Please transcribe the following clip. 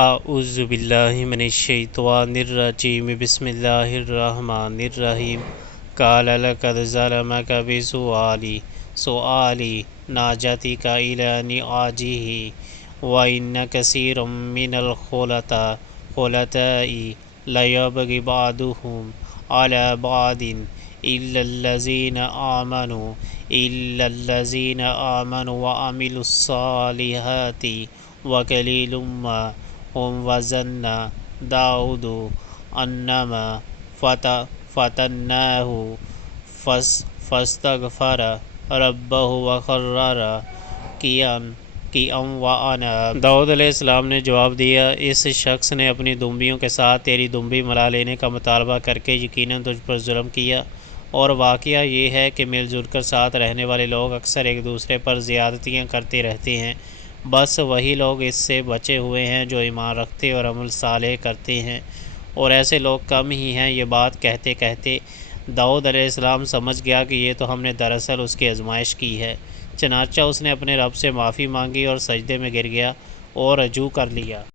اعوذ باللہ من الشیطان الرجیم بسم اللہ الرحمن الرحیم قال لقد ظلمك سؤالی ناجتك إلى نعاجه وإن كثيرا من الخلطاء ليبغي بعضهم على بعض إلا الذين آمنوا وعملوا الصالحات وقليل ما هم وظن داود أنما فتناه فاستغفر ربه وخر راكعا وأناب۔ داؤد علیہ السلام نے جواب دیا، اس شخص نے اپنی دمبیوں کے ساتھ تیری دمبی ملا لینے کا مطالبہ کر کے یقیناً تجھ پر ظلم کیا، اور واقعہ یہ ہے کہ مل جل کر ساتھ رہنے والے لوگ اکثر ایک دوسرے پر زیادتیاں کرتے رہتے ہیں، بس وہی لوگ اس سے بچے ہوئے ہیں جو ایمان رکھتے اور عمل صالح کرتے ہیں، اور ایسے لوگ کم ہی ہیں۔ یہ بات کہتے کہتے داؤد علیہ السلام سمجھ گیا کہ یہ تو ہم نے دراصل اس کی آزمائش کی ہے، چنانچہ اس نے اپنے رب سے معافی مانگی اور سجدے میں گر گیا اور رجوع کر لیا۔